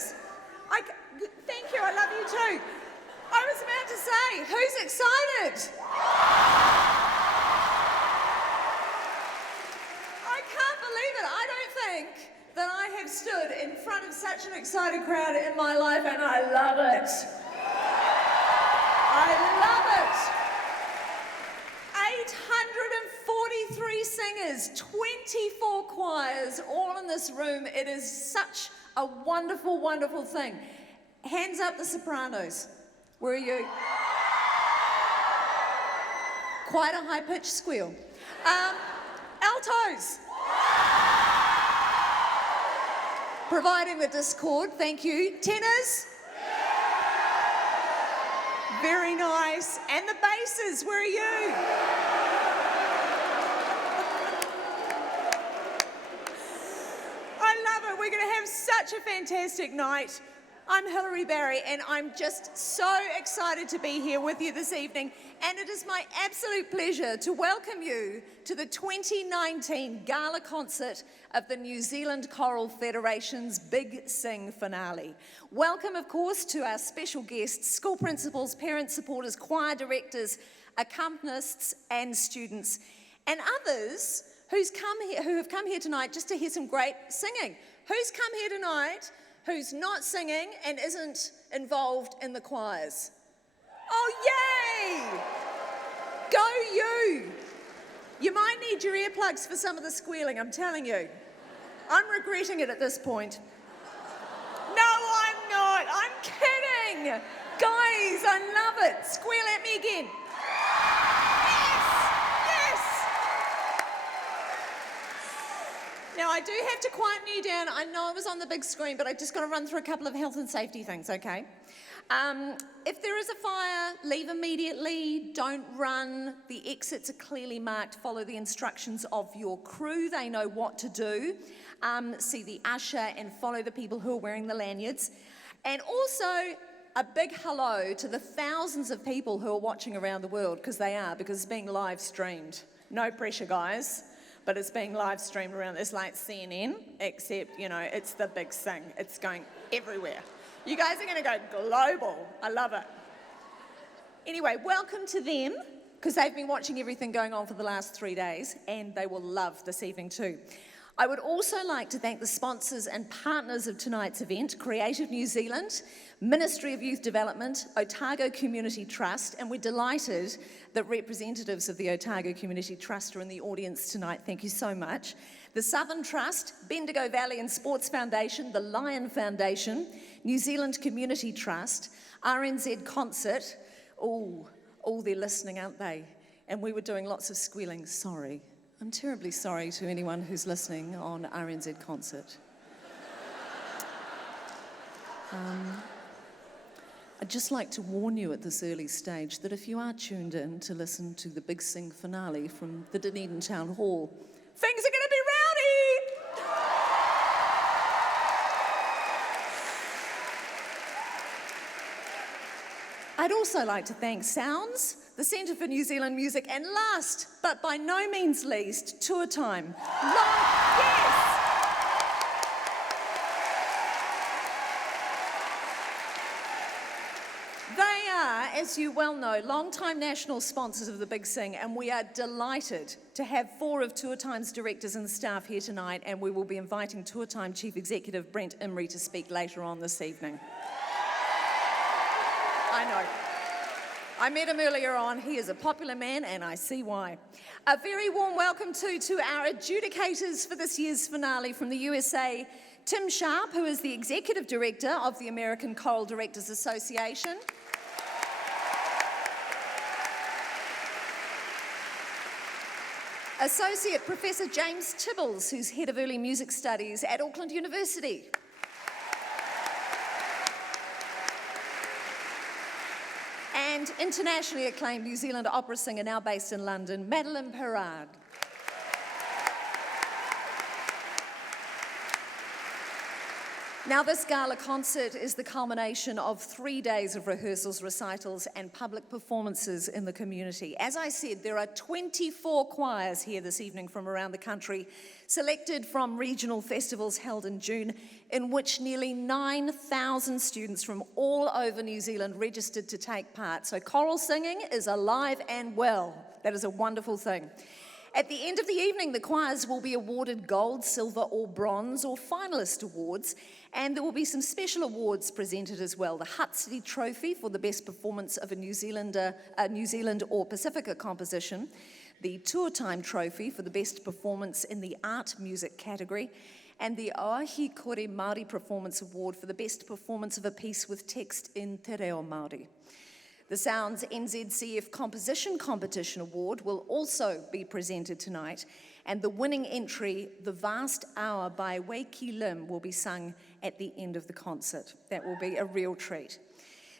this. Thank you, I love you too. I was about to say, who's excited? I can't believe it. I don't think that I have stood in front of such an excited crowd in my life, and I love it. I love it. 843 singers, 24 choirs, all in this room. It is such a wonderful, wonderful thing. Hands up the sopranos. Where are you? Quite a high-pitched squeal. Altos. Providing the discord, thank you. Tenors. Very nice. And the basses, where are you? I love it. We're going to have such a fantastic night. I'm Hilary Barry, and I'm just so excited to be here with you this evening. And it is my absolute pleasure to welcome you to the 2019 Gala concert of the New Zealand Choral Federation's Big Sing finale. Welcome, of course, to our special guests, school principals, parent supporters, choir directors, accompanists, and students, and others who have come here tonight just to hear some great singing. Who's come here tonight who's not singing and isn't involved in the choirs? Oh, yay! Go you! You might need your earplugs for some of the squealing, I'm telling you. I'm regretting it at this point. No, I'm not. I'm kidding. Guys, I love it. Squeal at me again. Yes! Yes! Now, I do have to quieten you down. I know I was on the big screen, but I just got to run through a couple of health and safety things, okay? If there is a fire, leave immediately. Don't run. The exits are clearly marked. Follow the instructions of your crew. They know what to do. See the usher and follow the people who are wearing the lanyards. And also, a big hello to the thousands of people who are watching around the world, because it's being live streamed. No pressure, guys. But it's being live streamed around. It's like CNN, except, it's the big sing. It's going everywhere. You guys are going to go global. I love it. Anyway, welcome to them, because they've been watching everything going on for the last 3 days, and they will love this evening too. I would also like to thank the sponsors and partners of tonight's event, Creative New Zealand, Ministry of Youth Development, Otago Community Trust, and we're delighted that representatives of the Otago Community Trust are in the audience tonight. Thank you so much. The Southern Trust, Bendigo Valley and Sports Foundation, the Lion Foundation, New Zealand Community Trust, RNZ Concert. Oh, they're listening, aren't they? And we were doing lots of squealing. Sorry. I'm terribly sorry to anyone who's listening on RNZ Concert. I'd just like to warn you at this early stage that if you are tuned in to listen to the Big Sing finale from the Dunedin Town Hall, things are going to be rowdy! I'd also like to thank Sounds, the Centre for New Zealand Music, and last, but by no means least, Tour Time. Yes! They are, as you well know, long-time national sponsors of the Big Sing, and we are delighted to have 4 of Tour Time's directors and staff here tonight, and we will be inviting Tour Time Chief Executive Brent Imrie to speak later on this evening. I know. I met him earlier on. He is a popular man, and I see why. A very warm welcome to our adjudicators for this year's finale from the USA, Tim Sharp, who is the Executive Director of the American Choral Directors Association. Associate Professor James Tibbles, who's Head of Early Music Studies at Auckland University. And internationally acclaimed New Zealand opera singer, now based in London, Madeleine Perard. Now, this gala concert is the culmination of 3 days of rehearsals, recitals, and public performances in the community. As I said, there are 24 choirs here this evening from around the country, selected from regional festivals held in June, in which nearly 9,000 students from all over New Zealand registered to take part. So choral singing is alive and well. That is a wonderful thing. At the end of the evening, the choirs will be awarded gold, silver, or bronze, or finalist awards, and there will be some special awards presented as well. The Hutt City Trophy for the best performance of a New Zealand or Pacifica composition, the Tour Time Trophy for the best performance in the art music category, and the Aohi Kore Māori Performance Award for the best performance of a piece with text in Te Reo Māori. The Sounds NZCF Composition Competition Award will also be presented tonight, and the winning entry, The Vast Hour by Wei Ki Lim, will be sung at the end of the concert. That will be a real treat.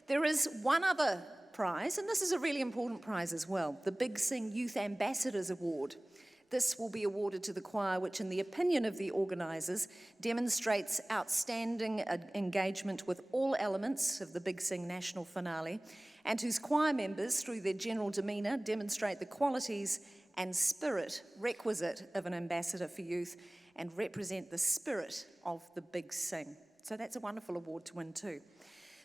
There is one other prize, and this is a really important prize as well, the Big Sing Youth Ambassadors Award. This will be awarded to the choir which, in the opinion of the organisers, demonstrates outstanding engagement with all elements of the Big Sing National Finale, and whose choir members, through their general demeanour, demonstrate the qualities and spirit requisite of an ambassador for youth and represent the spirit of the Big Sing. So that's a wonderful award to win too.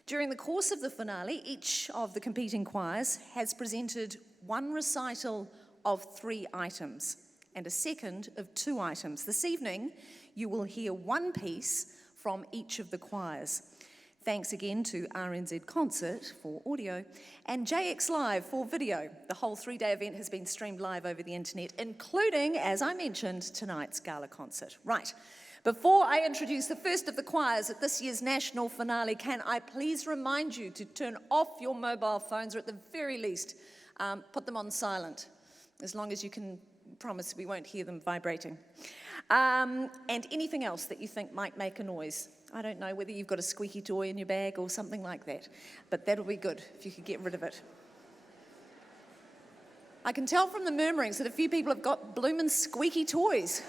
During the course of the finale, each of the competing choirs has presented one recital of 3 items and a second of 2 items. This evening, you will hear one piece from each of the choirs. Thanks again to RNZ Concert for audio and JX Live for video. The whole 3-day event has been streamed live over the internet, including, as I mentioned, tonight's gala concert. Right, before I introduce the first of the choirs at this year's national finale, can I please remind you to turn off your mobile phones, or at the very least, put them on silent, as long as you can promise we won't hear them vibrating. And anything else that you think might make a noise. I don't know whether you've got a squeaky toy in your bag or something like that, but that'll be good if you could get rid of it. I can tell from the murmurings that a few people have got bloomin' squeaky toys.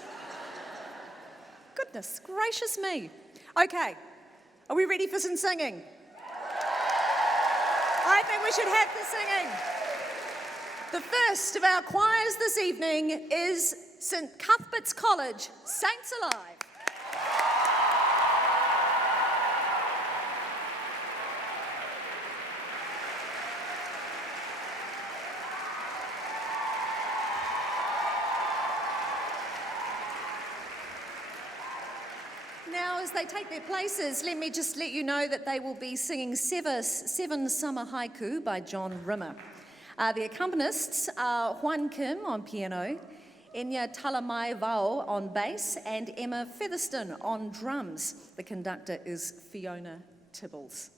Goodness gracious me. Okay, are we ready for some singing? I think we should have the singing. The first of our choirs this evening is St Cuthbert's College, Saints Alive. Now, as they take their places, let me just let you know that they will be singing Seven Summer Haiku by John Rimmer. The accompanists are Juan Kim on piano, Enya Talamai Vao on bass, and Emma Featherston on drums. The conductor is Fiona Tibbles.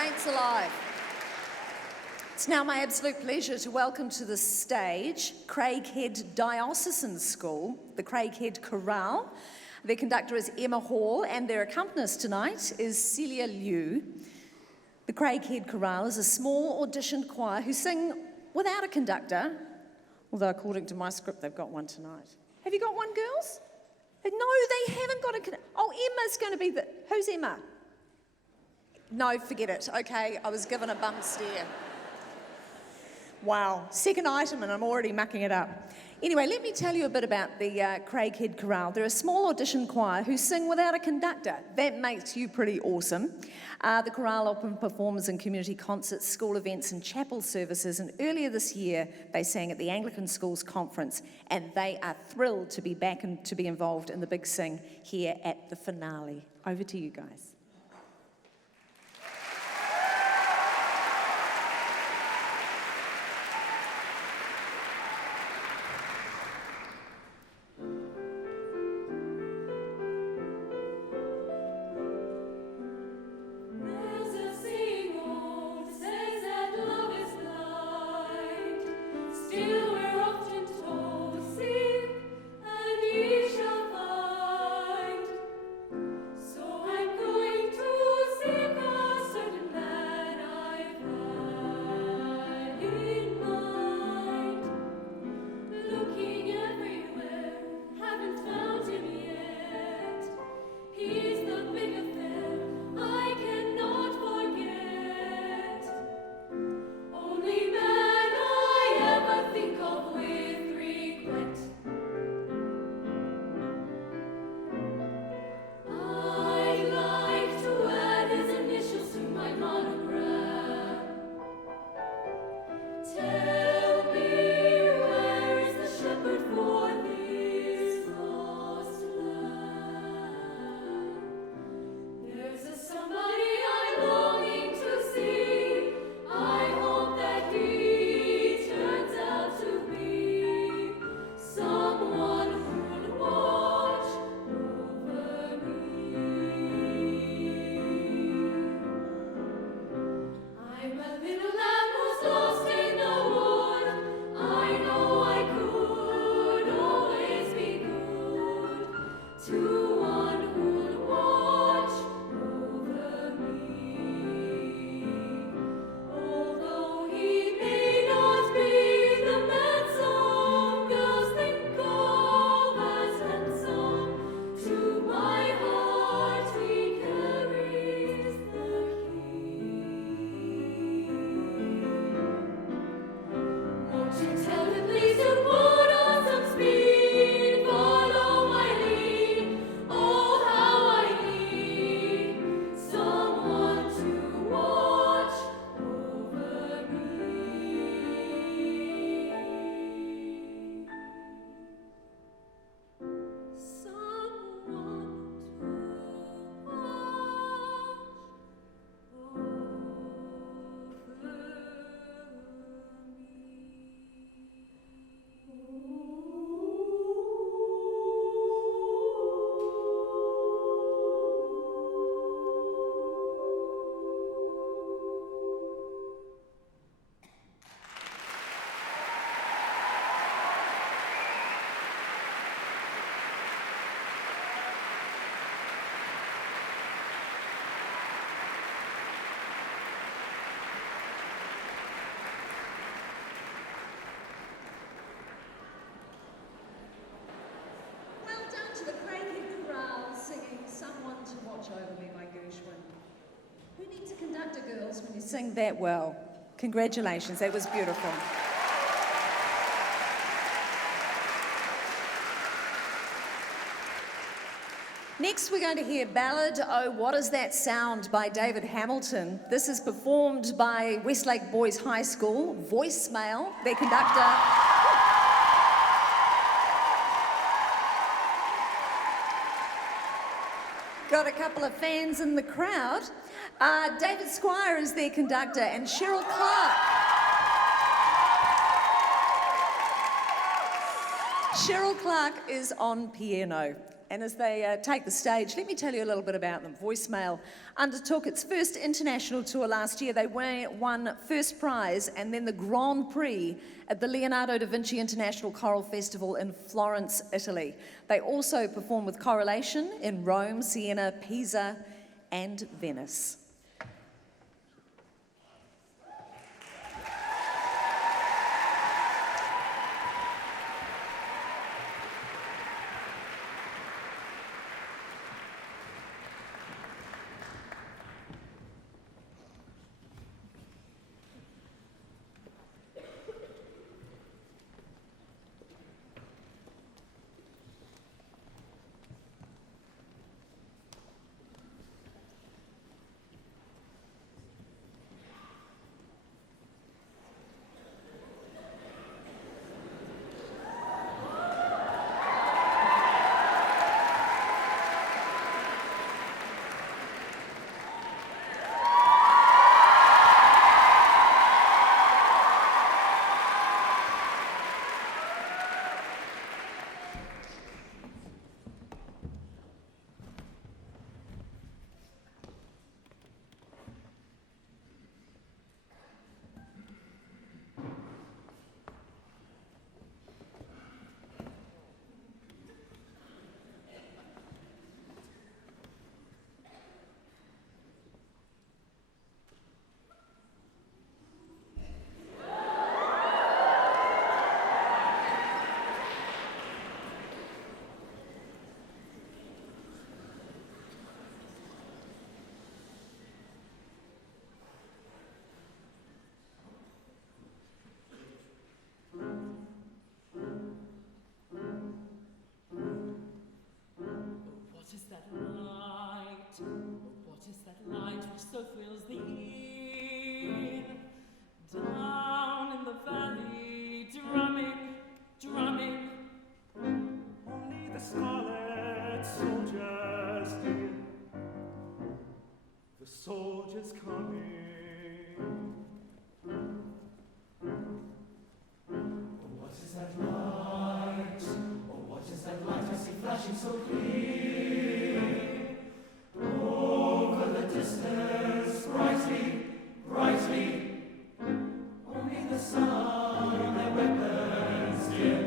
Saints alive. It's now my absolute pleasure to welcome to the stage Craighead Diocesan School, the Craighead Chorale. Their conductor is Emma Hall, and their accompanist tonight is Celia Liu. The Craighead Chorale is a small auditioned choir who sing without a conductor, although according to my script, they've got one tonight. Have you got one, girls? No, they haven't got a conductor. Oh, Emma's going to be the... Who's Emma? No, forget it. Okay, I was given a bum stare. Wow, second item and I'm already mucking it up. Anyway, let me tell you a bit about the Craighead Chorale. They're a small audition choir who sing without a conductor. That makes you pretty awesome. The chorale often performs in community concerts, school events and chapel services, and earlier this year they sang at the Anglican Schools Conference, and they are thrilled to be back and to be involved in the big sing here at the finale. Over to you guys. Girls, when you sing that well. Congratulations, that was beautiful. Next we're going to hear Ballad, Oh What Is That Sound by David Hamilton. This is performed by Westlake Boys High School, Voicemail, their conductor. Got a couple of fans in the crowd. David Squire is their conductor, and Cheryl Clark. Cheryl Clark is on piano. And as they take the stage, let me tell you a little bit about them. Voicemail undertook its first international tour last year. They won first prize and then the Grand Prix at the Leonardo da Vinci International Choral Festival in Florence, Italy. They also performed with Correlation in Rome, Siena, Pisa, and Venice. What is that light? What is that light which so fills the ear? Down in the valley, drumming, drumming. Only the scarlet soldiers hear, the soldiers coming. Oh, what is that light? Oh, what is that light I see flashing so clear? Over the distance, brightly, brightly. Only the sun and their weapons dear,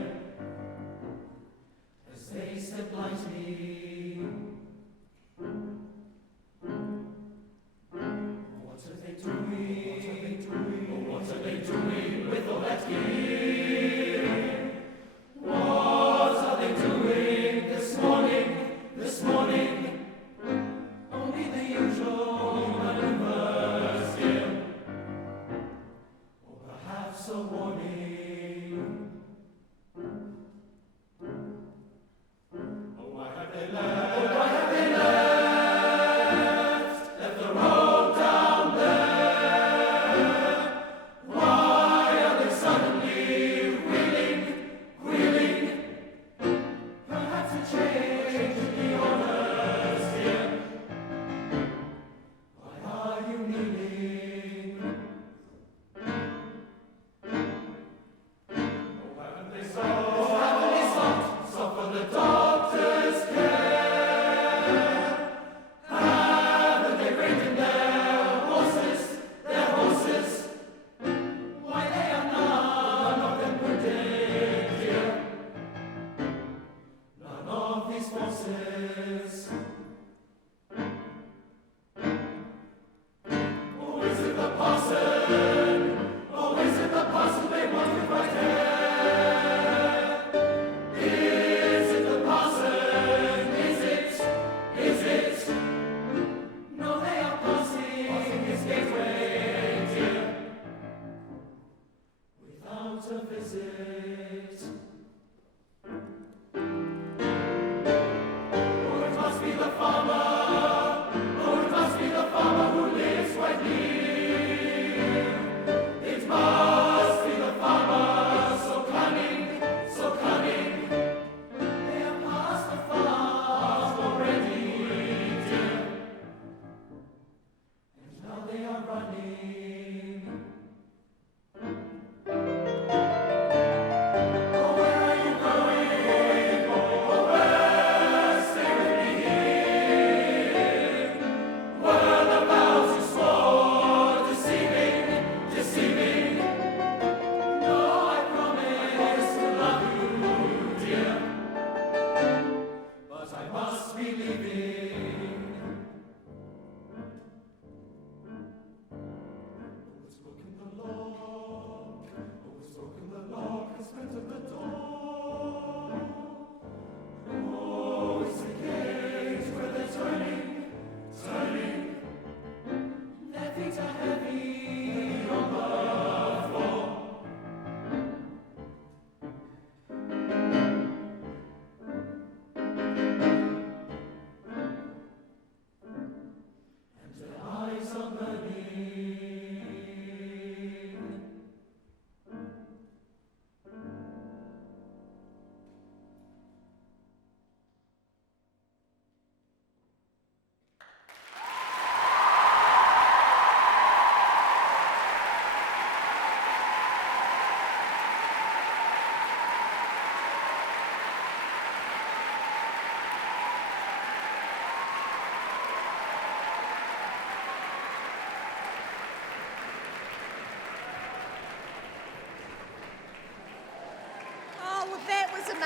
as they step lightly. What are they doing?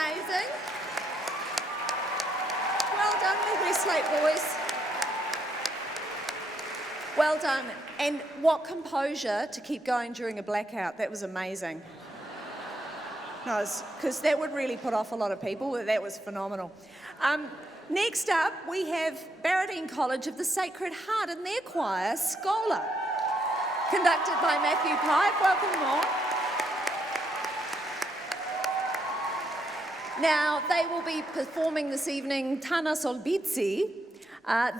amazing. Well done, Liberty Slate boys. Well done. And what composure to keep going during a blackout. That was amazing. No, because that would really put off a lot of people. That was phenomenal. Next up, we have Barradine College of the Sacred Heart and their choir, Gala, conducted by Matthew Pipe. Welcome them all. Now, they will be performing this evening Tana Solbitsi.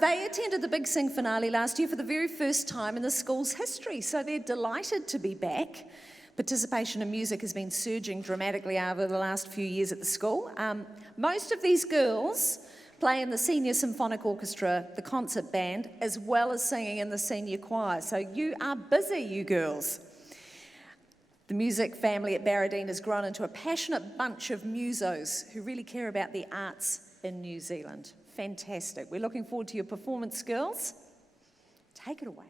They attended the Big Sing finale last year for the very first time in the school's history, so they're delighted to be back. Participation in music has been surging dramatically over the last few years at the school. Most of these girls play in the Senior Symphonic Orchestra, the concert band, as well as singing in the senior choir. So you are busy, you girls. The music family at Barradine has grown into a passionate bunch of musos who really care about the arts in New Zealand. Fantastic. We're looking forward to your performance, girls. Take it away.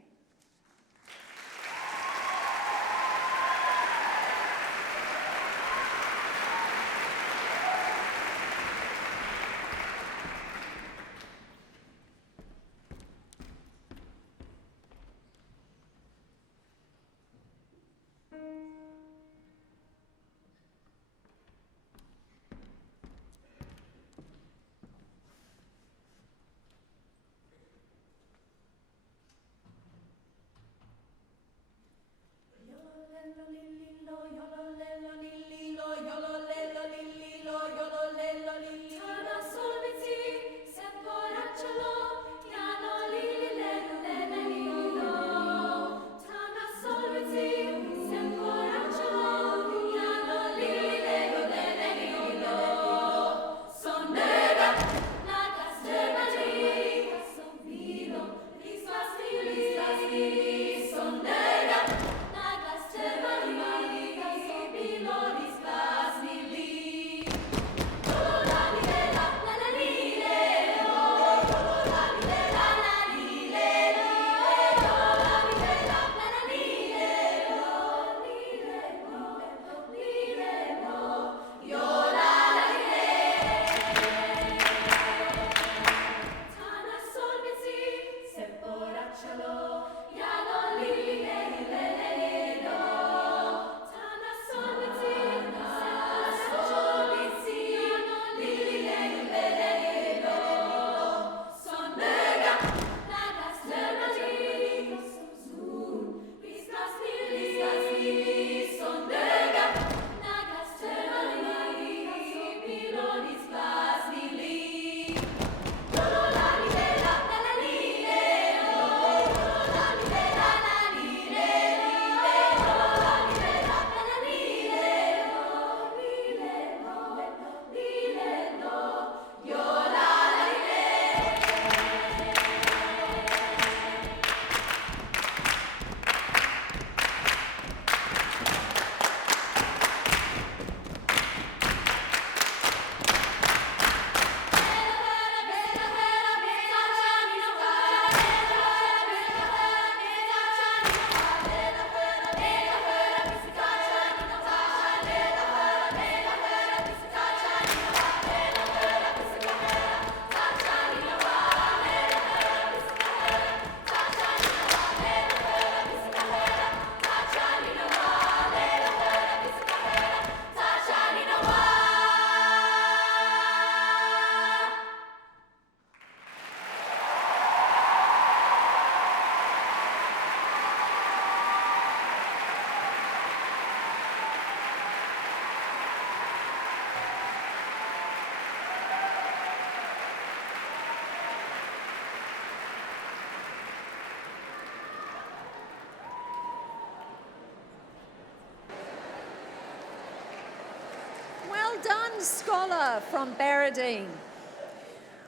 Scholar from Barradine.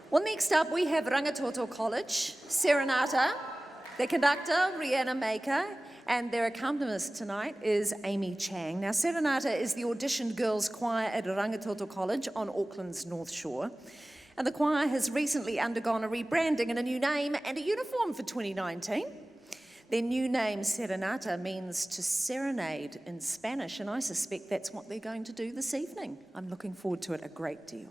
Well, next up we have Rangitoto College, Serenata, their conductor, Rihanna Maker, and their accompanist tonight is Amy Chang. Now, Serenata is the auditioned girls' choir at Rangitoto College on Auckland's North Shore, and the choir has recently undergone a rebranding and a new name and a uniform for 2019. Their new name, Serenata, means to serenade in Spanish, and I suspect that's what they're going to do this evening. I'm looking forward to it a great deal.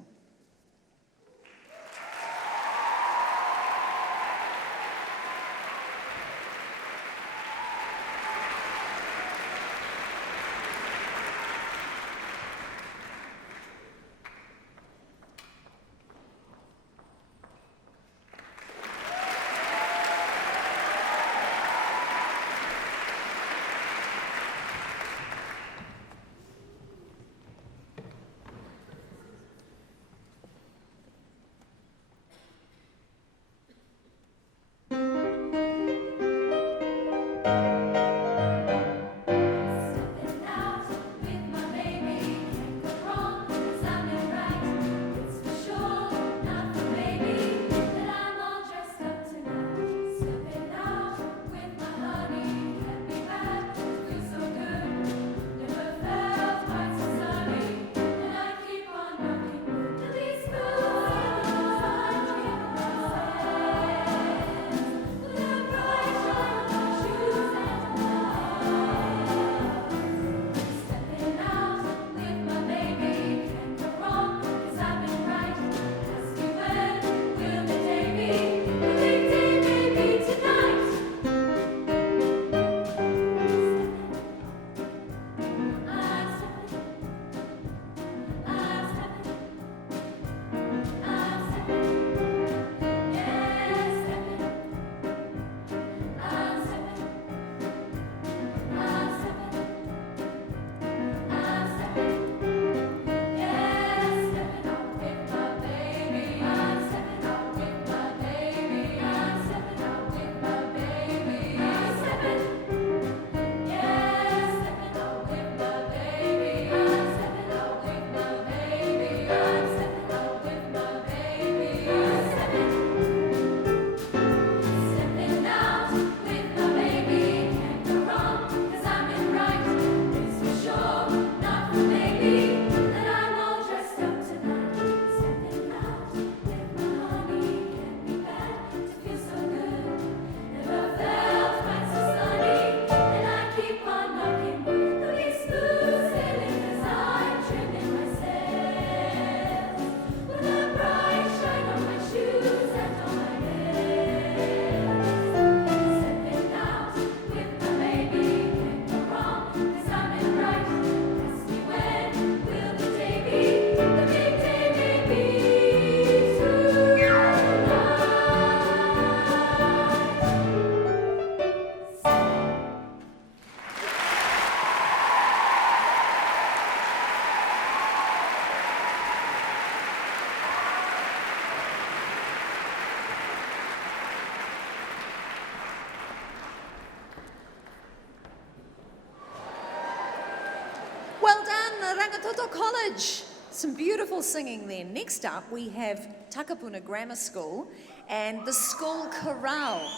Well done, Rangitoto College. Some beautiful singing there. Next up, we have Takapuna Grammar School and the School Chorale,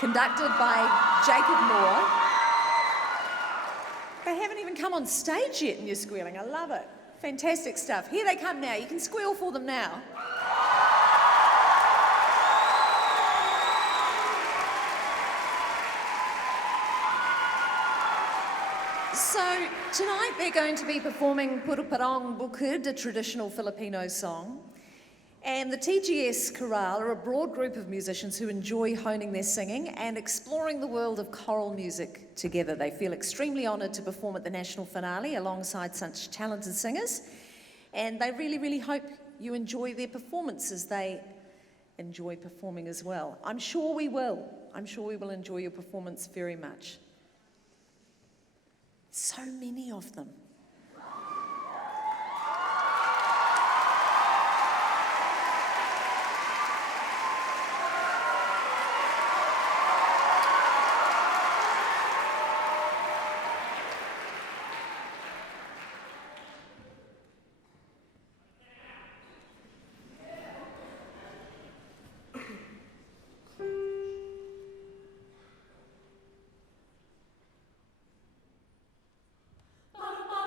conducted by Jacob Moore. They haven't even come on stage yet and you're squealing. I love it. Fantastic stuff. Here they come now. You can squeal for them now. So tonight they're going to be performing Puruparong Bukid, a traditional Filipino song. And the TGS Chorale are a broad group of musicians who enjoy honing their singing and exploring the world of choral music together. They feel extremely honoured to perform at the national finale alongside such talented singers. And they really, really hope you enjoy their performances. They enjoy performing as well. I'm sure we will. I'm sure we will enjoy your performance very much. So many of them. Bye.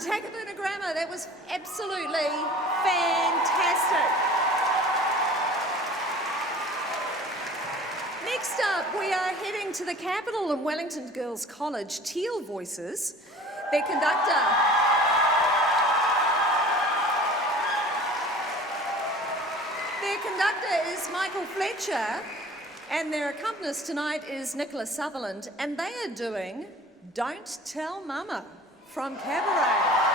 Takabuna Grammar. That was absolutely fantastic. Next up, we are heading to the capital of Wellington Girls College, Teal Voices. Their conductor is Michael Fletcher, and their accompanist tonight is Nicola Sutherland, and they are doing Don't Tell Mama from Cabaret.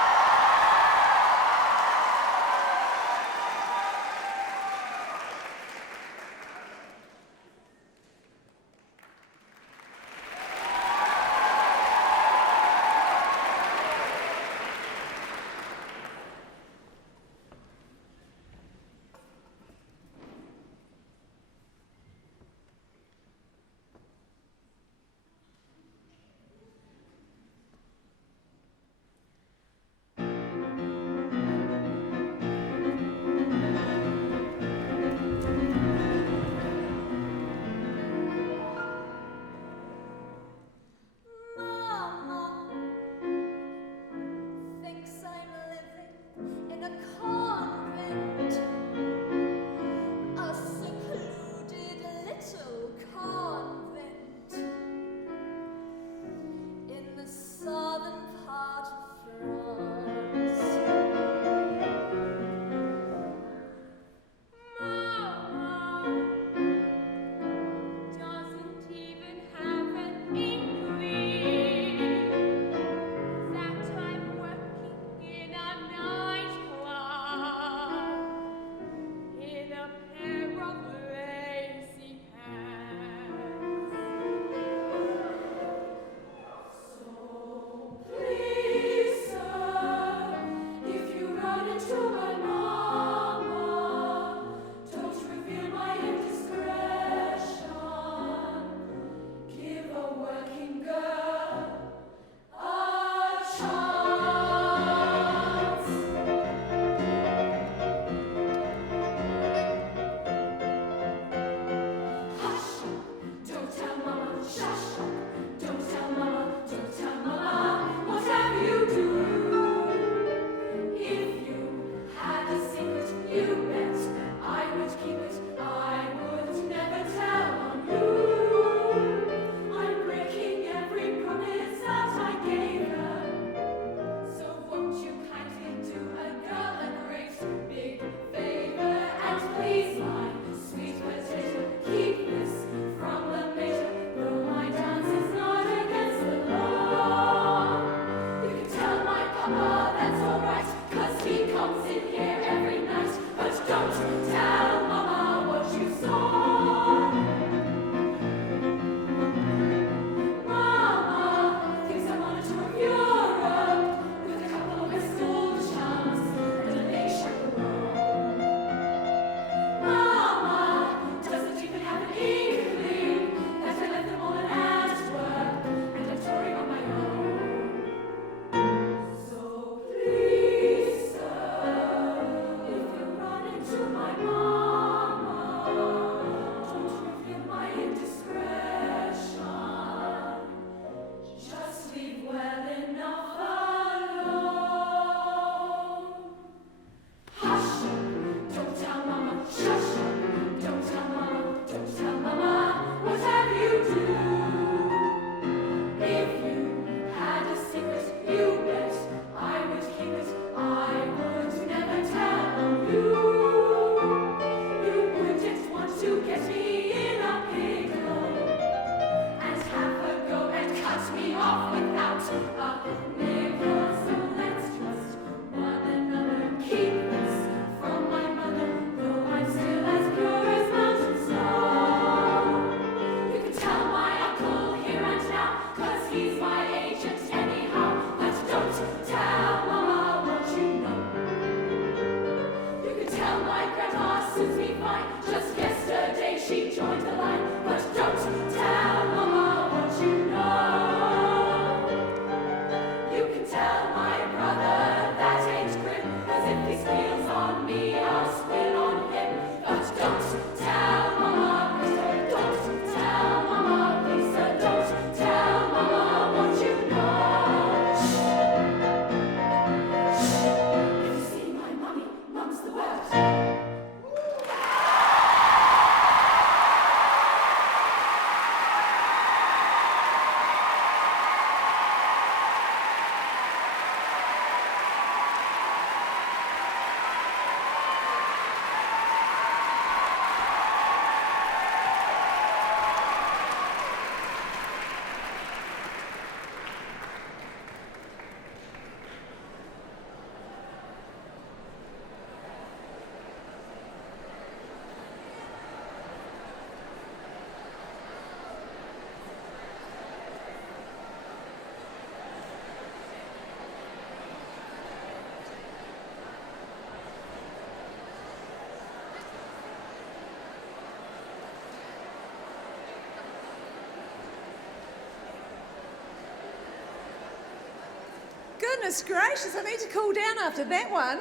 Goodness gracious, I need to cool down after that one.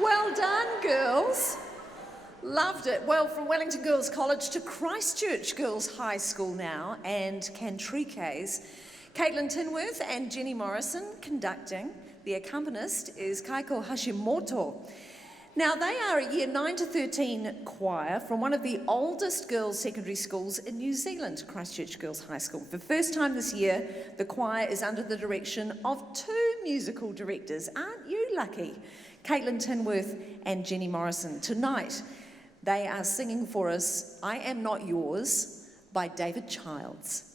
Well done, girls. Loved it. Well, from Wellington Girls College to Christchurch Girls High School now, and Cantriques, Caitlin Tinworth and Jenny Morrison conducting. The accompanist is Kaiko Hashimoto. Now, they are a year 9 to 13 choir from one of the oldest girls' secondary schools in New Zealand, Christchurch Girls High School. For the first time this year, the choir is under the direction of 2 musical directors. Aren't you lucky? Caitlin Tinworth and Jenny Morrison. Tonight, they are singing for us I Am Not Yours by David Childs.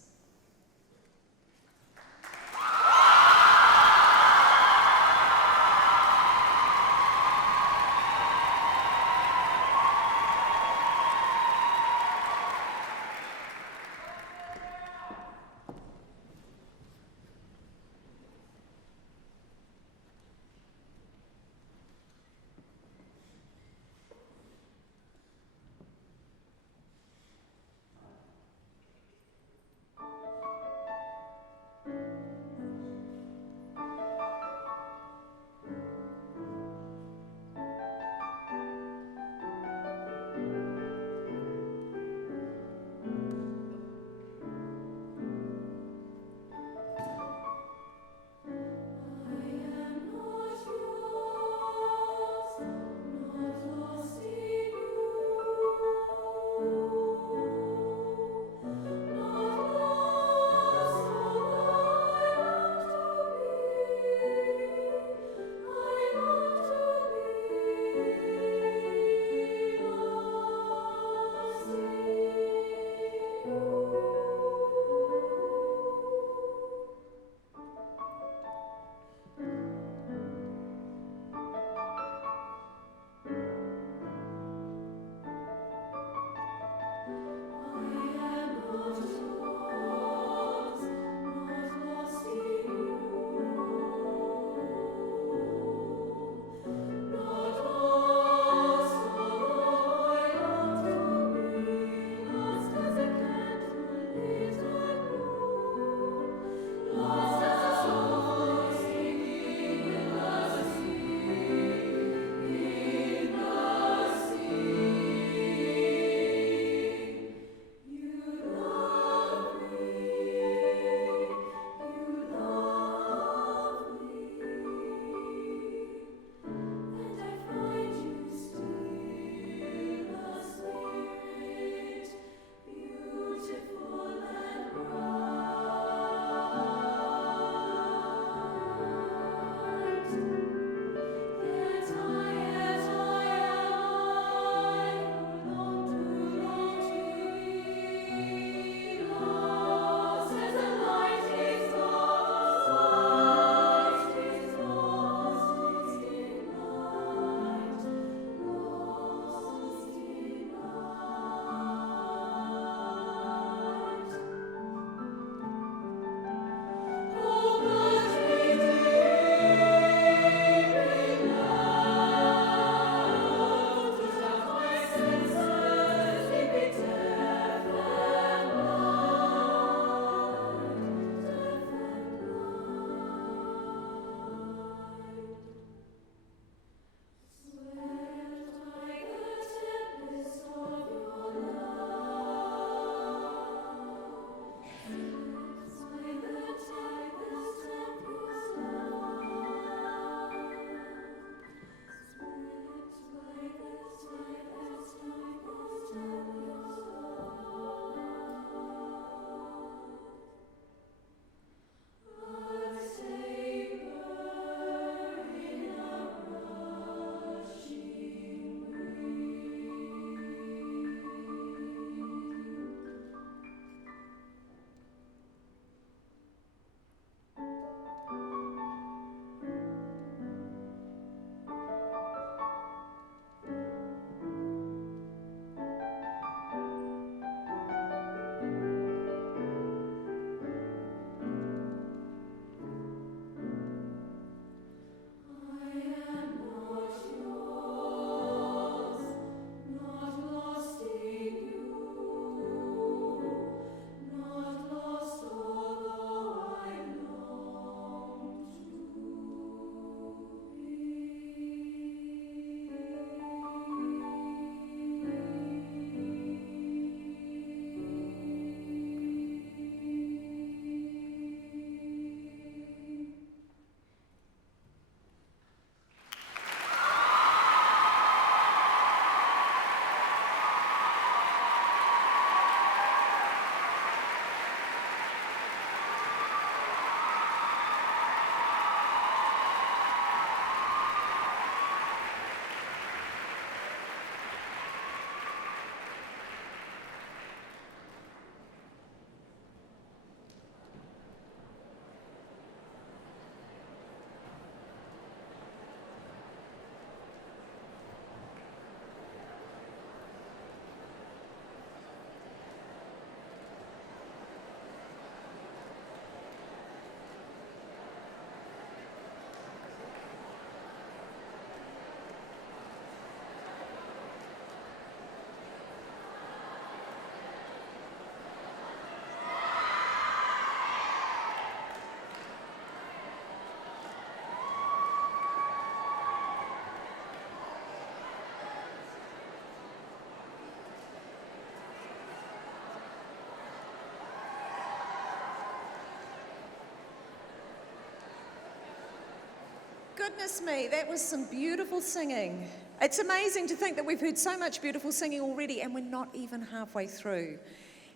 goodness me, that was some beautiful singing. It's amazing to think that we've heard so much beautiful singing already and we're not even halfway through.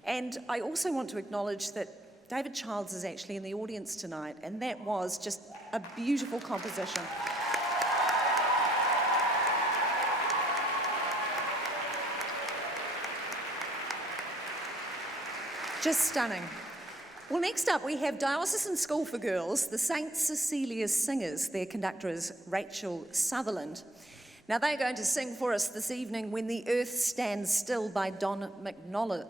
And I also want to acknowledge that David Childs is actually in the audience tonight, and that was just a beautiful composition. Just stunning. Well, next up we have Diocesan School for Girls, the St. Cecilia Singers. Their conductor is Rachel Sutherland. Now they're going to sing for us this evening When the Earth Stands Still by Don McDonald.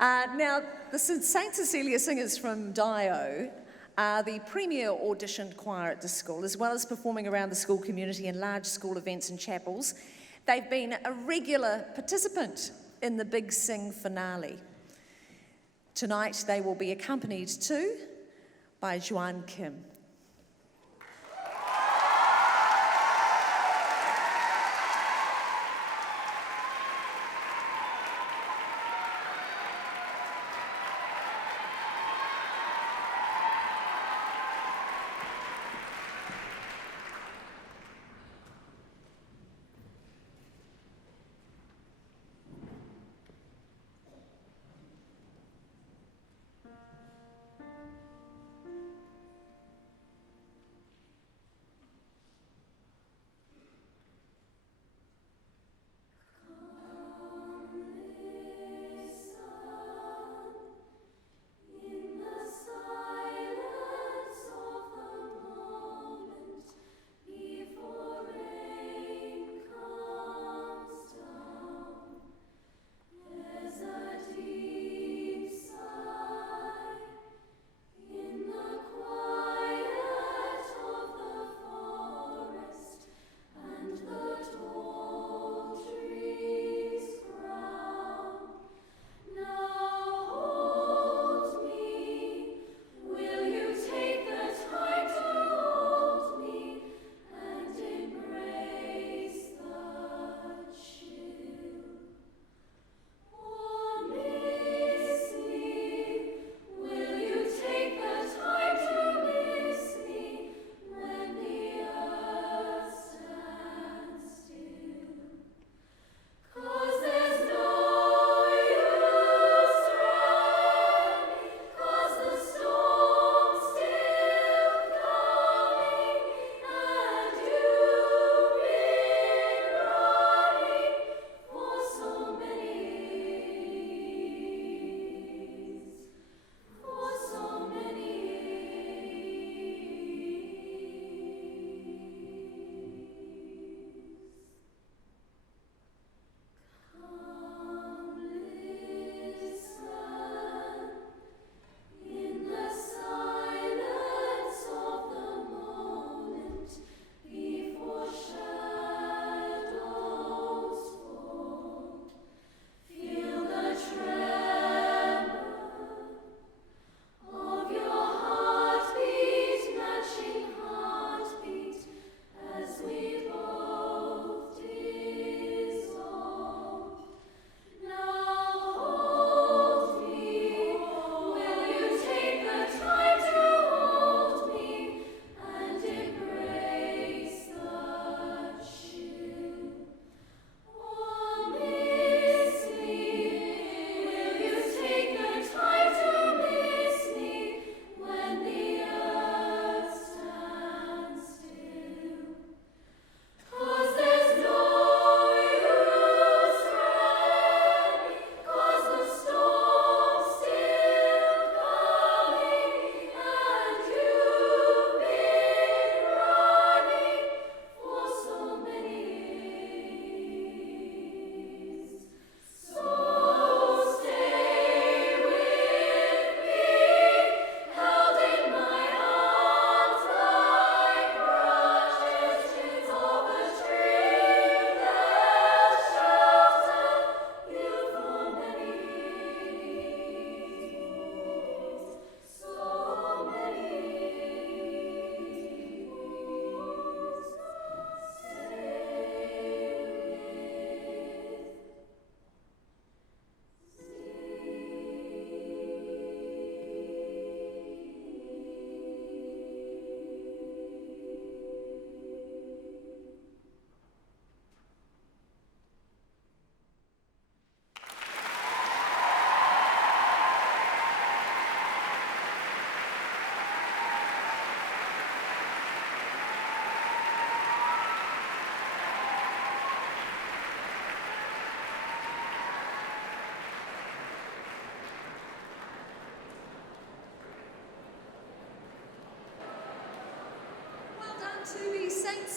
Now, the St. Cecilia Singers from Dio are the premier auditioned choir at the school, as well as performing around the school community in large school events and chapels. They've been a regular participant in the Big Sing finale. Tonight they will be accompanied too by Juan Kim.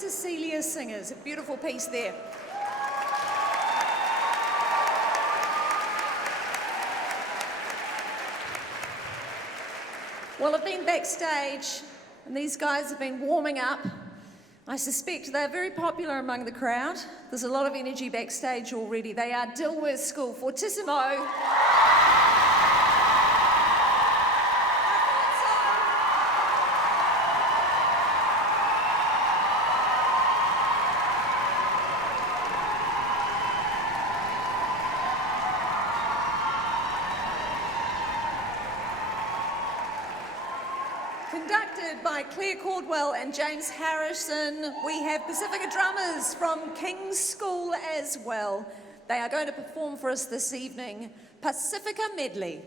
Cecilia Singers. A beautiful piece there. Well, I've been backstage and these guys have been warming up. I suspect they're very popular among the crowd. There's a lot of energy backstage already. They are Dilworth School, Fortissimo. Conducted by Claire Caldwell and James Harrison, we have Pacifica drummers from King's School as well. They are going to perform for us this evening, Pacifica Medley.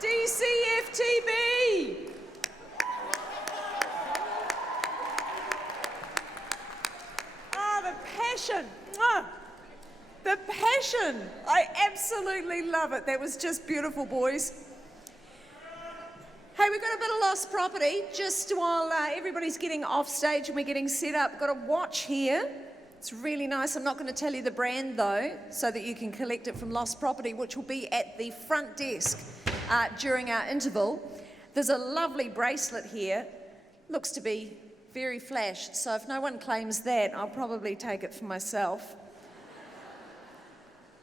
DCFTB! Ah, the passion. The passion. I absolutely love it. That was just beautiful, boys. Hey, we've got a bit of lost property just while everybody's getting off stage and we're getting set up. Got a watch here. It's really nice. I'm not going to tell you the brand though, so that you can collect it from Lost Property, which will be at the front desk during our interval. There's a lovely bracelet here. Looks to be very flash, so if no one claims that, I'll probably take it for myself.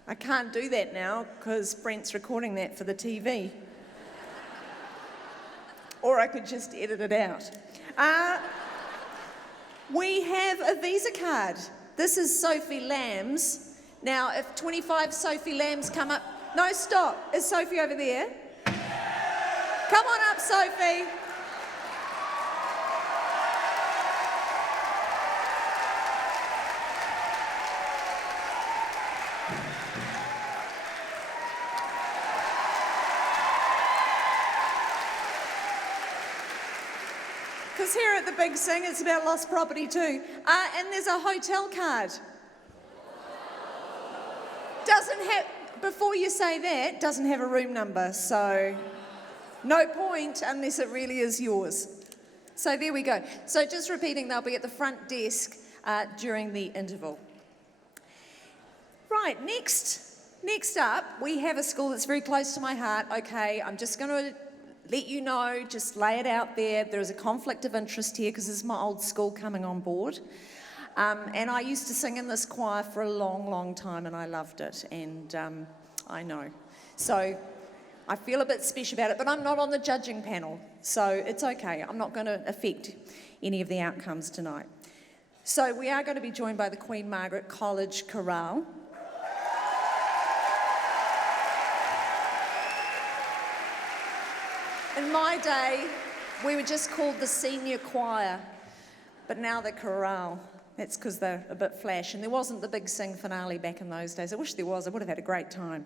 I can't do that now because Brent's recording that for the TV. Or I could just edit it out. We have a Visa card. This is Sophie Lamb's. Now, if 25 Sophie Lambs come up... No, stop. Is Sophie over there? Come on up, Sophie. Because here at the Big Sing, it's about lost property too. And there's a hotel card. Doesn't have, before you say that, doesn't have a room number, so no point unless it really is yours. So there we go. So just repeating, they'll be at the front desk during the interval. Right, next up, we have a school that's very close to my heart. Okay, I'm just going to let you know, just lay it out there. There is a conflict of interest here because this is my old school coming on board. And I used to sing in this choir for a long, long time and I loved it. And I know. So I feel a bit special about it, but I'm not on the judging panel. So it's okay. I'm not going to affect any of the outcomes tonight. So we are going to be joined by the Queen Margaret College Chorale. In my day, we were just called the senior choir, but now they're chorale. That's because they're a bit flash, and there wasn't the Big Sing finale back in those days. I wish there was. I would have had a great time.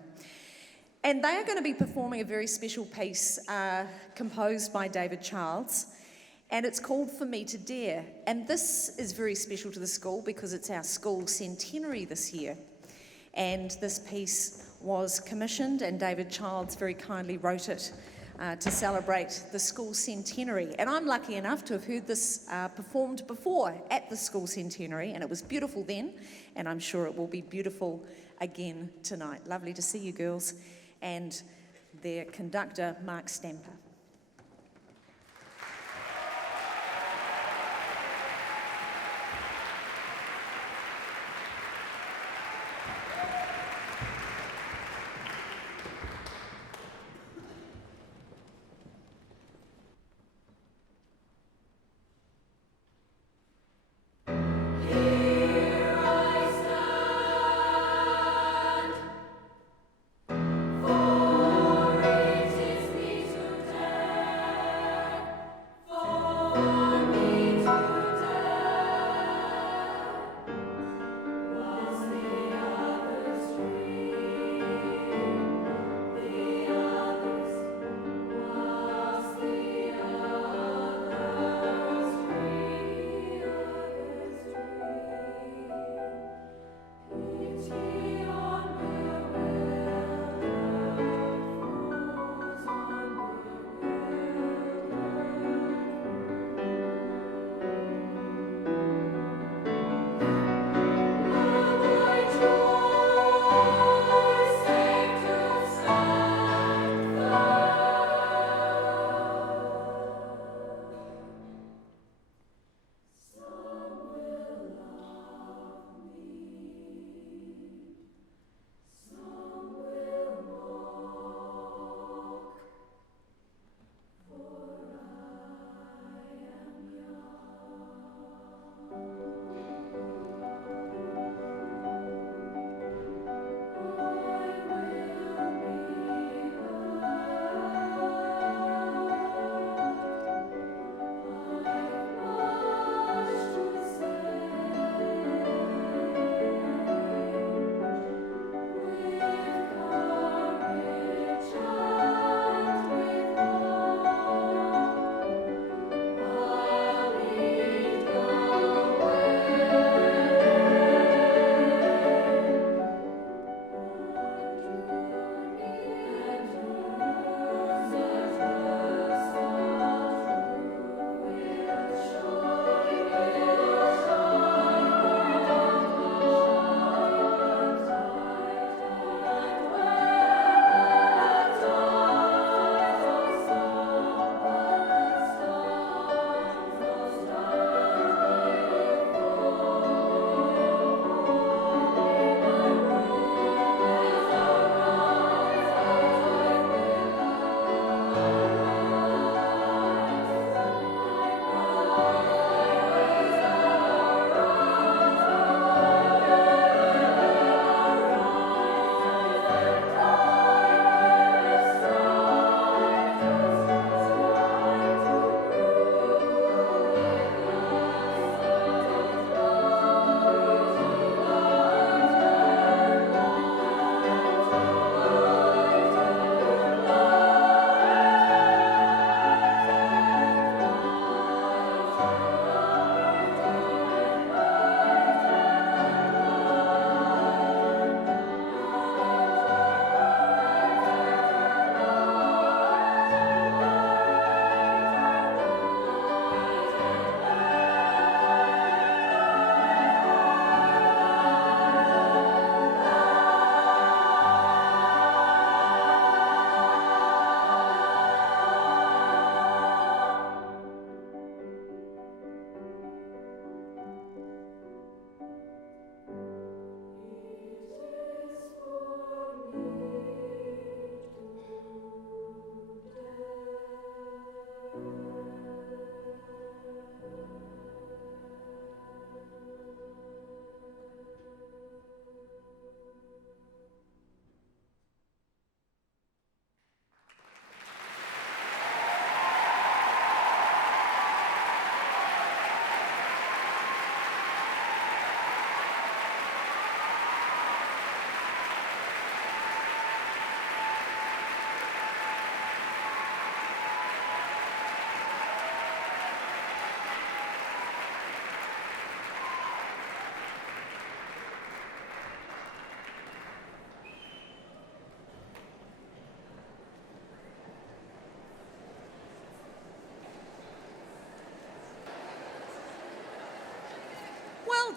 And they are going to be performing a very special piece composed by David Childs, and it's called For Me to Dare. And this is very special to the school because it's our school centenary this year. And this piece was commissioned, and David Childs very kindly wrote it to celebrate the school centenary. And I'm lucky enough to have heard this performed before at the school centenary, and it was beautiful then, and I'm sure it will be beautiful again tonight. Lovely to see you girls, and their conductor, Mark Stamper. For it is me to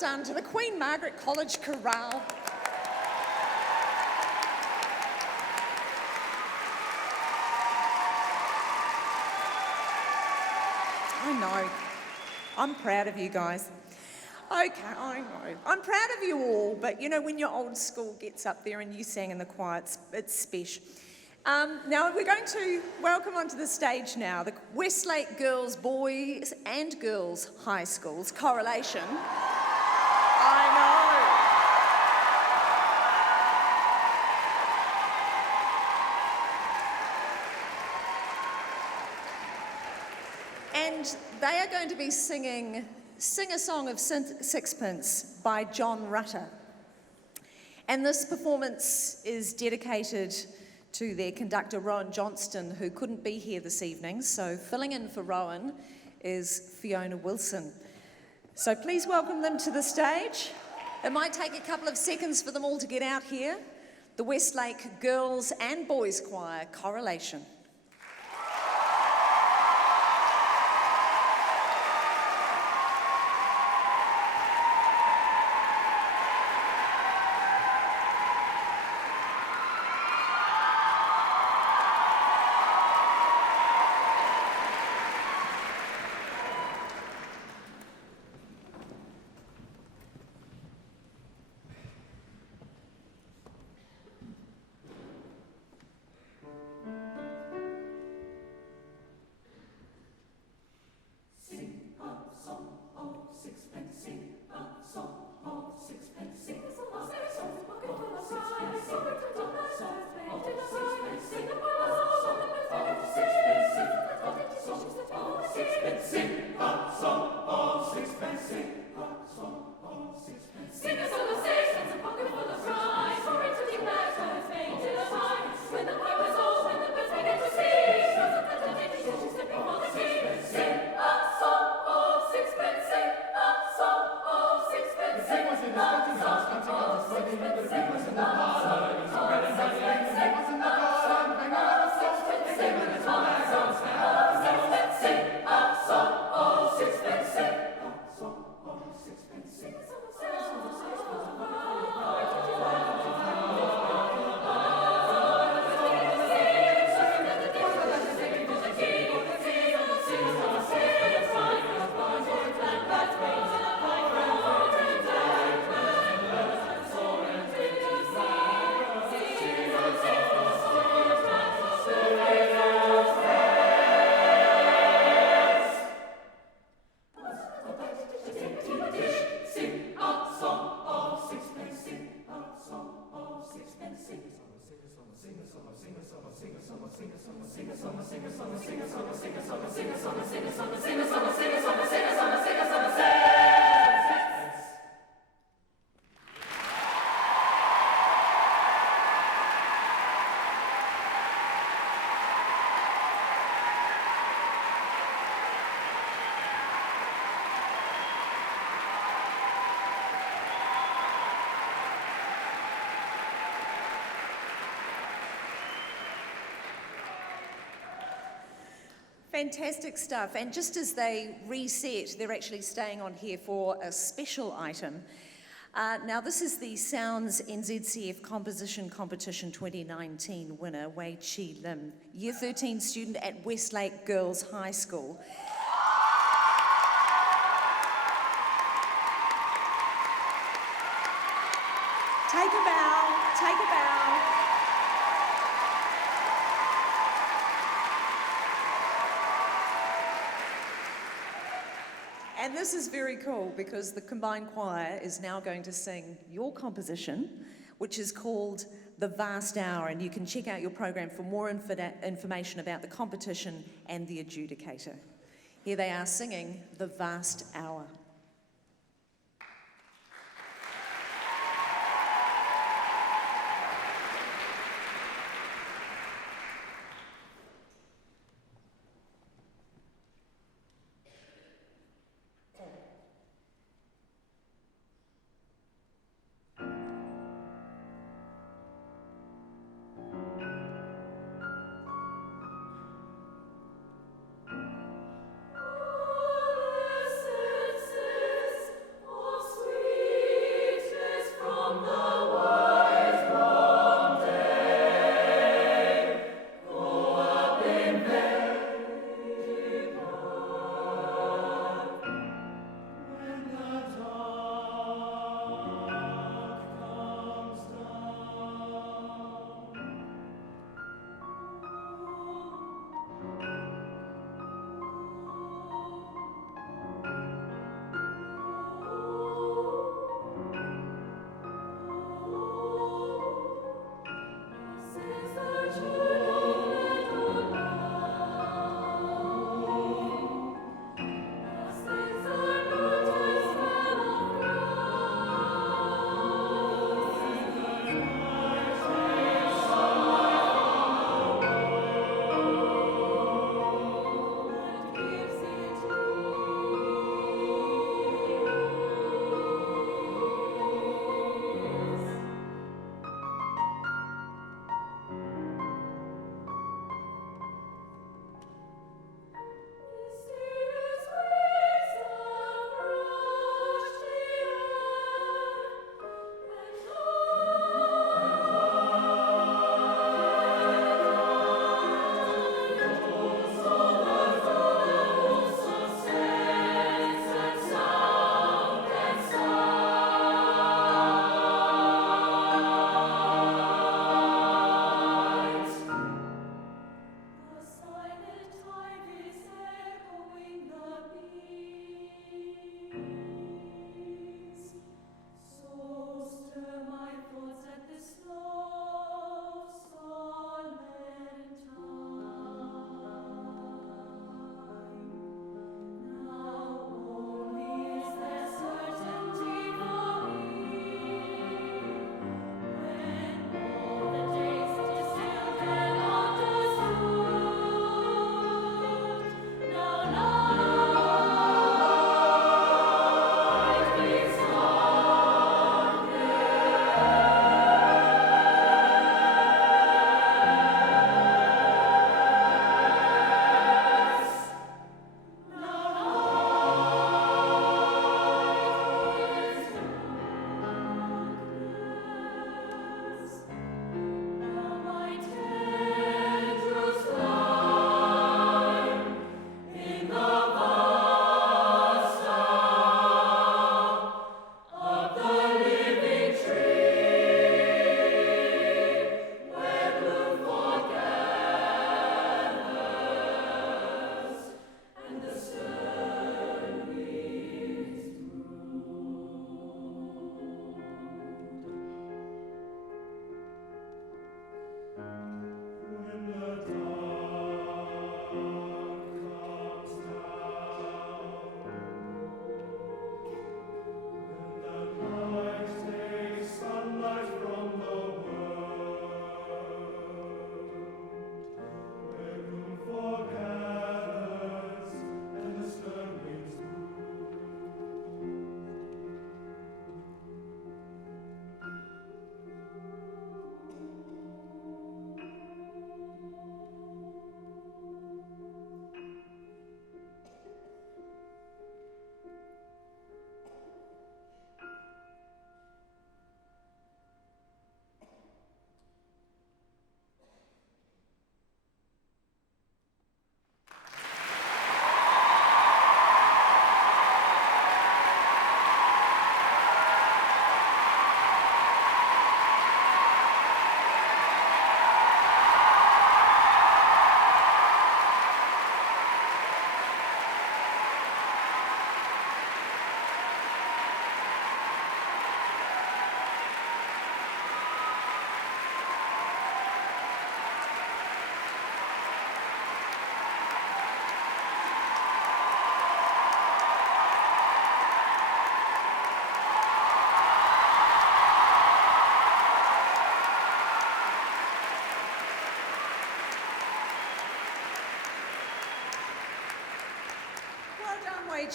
done to the Queen Margaret College Chorale. I know. I'm proud of you guys. Okay, I know. I'm proud of you all, but you know, when your old school gets up there and you sang in the choir, it's special. Now we're going to welcome onto the stage now the Westlake Girls Boys and Girls High School's Correlation. I know. And they are going to be singing Sing a Song of Sixpence by John Rutter. And this performance is dedicated to their conductor, Rowan Johnston, who couldn't be here this evening. So filling in for Rowan is Fiona Wilson. So please welcome them to the stage. It might take a couple of seconds for them all to get out here. The Westlake Girls and Boys Choir, Correlation. Fantastic stuff. And just as they reset, they're actually staying on here for a special item. Now, this is the Sounds NZCF Composition Competition 2019 winner, Wei Chi Lim, Year 13 student at Westlake Girls High School. Take a bow, take a bow. And this is very cool because the combined choir is now going to sing your composition, which is called The Vast Hour, and you can check out your program for more information about the competition and the adjudicator. Here they are singing The Vast Hour. Blessed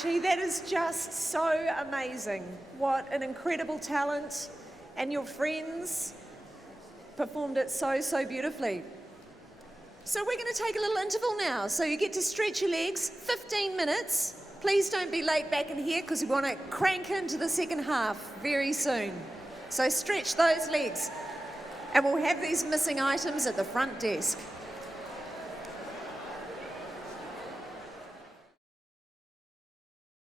Richie. That is just so amazing. What an incredible talent. And your friends performed it so, so beautifully. So we're going to take a little interval now. So you get to stretch your legs, 15 minutes. Please don't be late back in here because we want to crank into the second half very soon. So stretch those legs. And we'll have these missing items at the front desk.